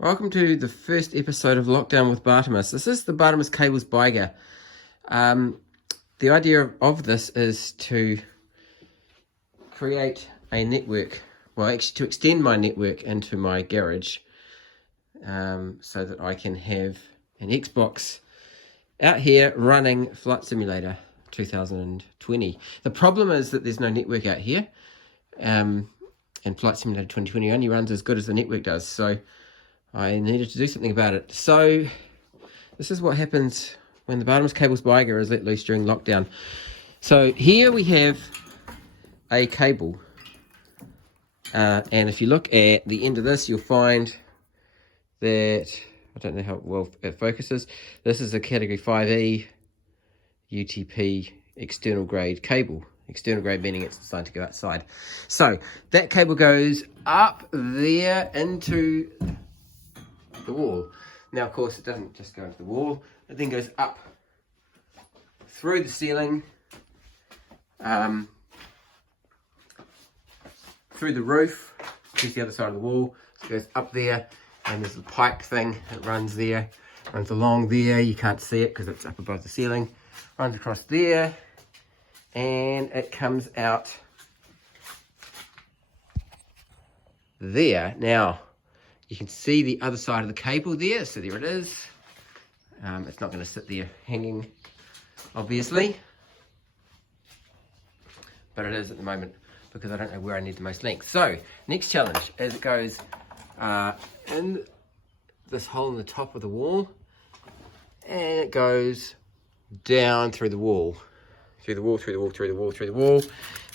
Welcome to the first episode of Lockdown with Bartemis. This is the Bartemis Cables Biger. The idea of this is to create a network, well actually to extend my network into my garage so that I can have an Xbox out here running Flight Simulator 2020. The problem is that there's no network out here, and Flight Simulator 2020 only runs as good as the network does, so I needed to do something about it. So this is what happens when the Bartemis Cables Biger is let loose during lockdown. So here we have a cable, and if you look at the end of this, you'll find that, I don't know how well it focuses, this is a category 5E UTP external grade cable. External grade meaning it's designed to go outside. So that cable goes up there into the wall. Now of course it doesn't just go into the wall, it then goes up through the ceiling, through the roof, here's the other side of the wall, so it goes up there, and there's a pipe thing that runs there, runs along there, you can't see it because it's up above the ceiling, runs across there, and it comes out there. Now you can see the other side of the cable there, so there it is. It's not going to sit there hanging, obviously, but it is at the moment because I don't know where I need the most length. So, next challenge is it goes in this hole in the top of the wall, and it goes down through the wall, through the wall,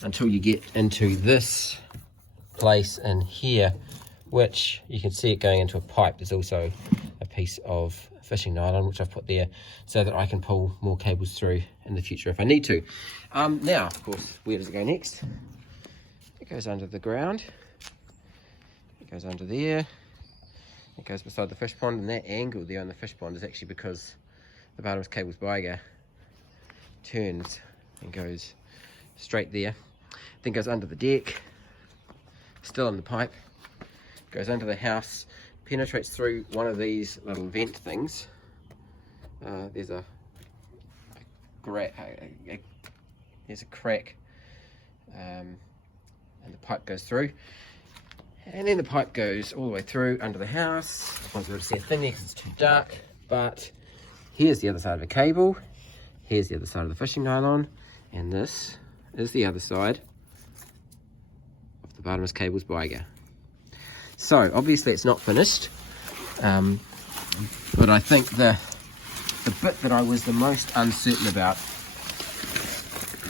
until you get into this place in here, which you can see it going into a pipe. There's also a piece of fishing nylon which I've put there so that I can pull more cables through in the future if I need to. Now, of course, where does it go next? It goes under the ground, it goes under there, it goes beside the fish pond, and that angle there on the fish pond is actually because the Bartemis Cables Biger turns and goes straight there, then goes under the deck, still in the pipe, goes under the house, penetrates through one of these little vent things. There's a crack, and the pipe goes through, and then the pipe goes all the way through under the house. I won't be able to see a thing there because it's too dark, but here's the other side of the cable, here's the other side of the fishing nylon, and this is the other side of the Bartemis Cables Biger. So obviously it's not finished, but I think the bit that I was the most uncertain about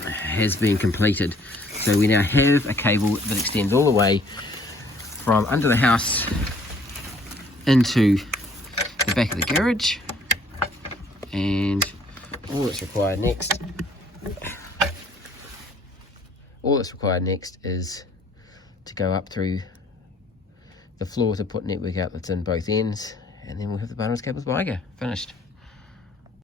has been completed. So we now have a cable that extends all the way from under the house into the back of the garage, and all that's required next is to go up through the floor to put network outlets in both ends, and then we'll have the Bartemis Cables Biger finished.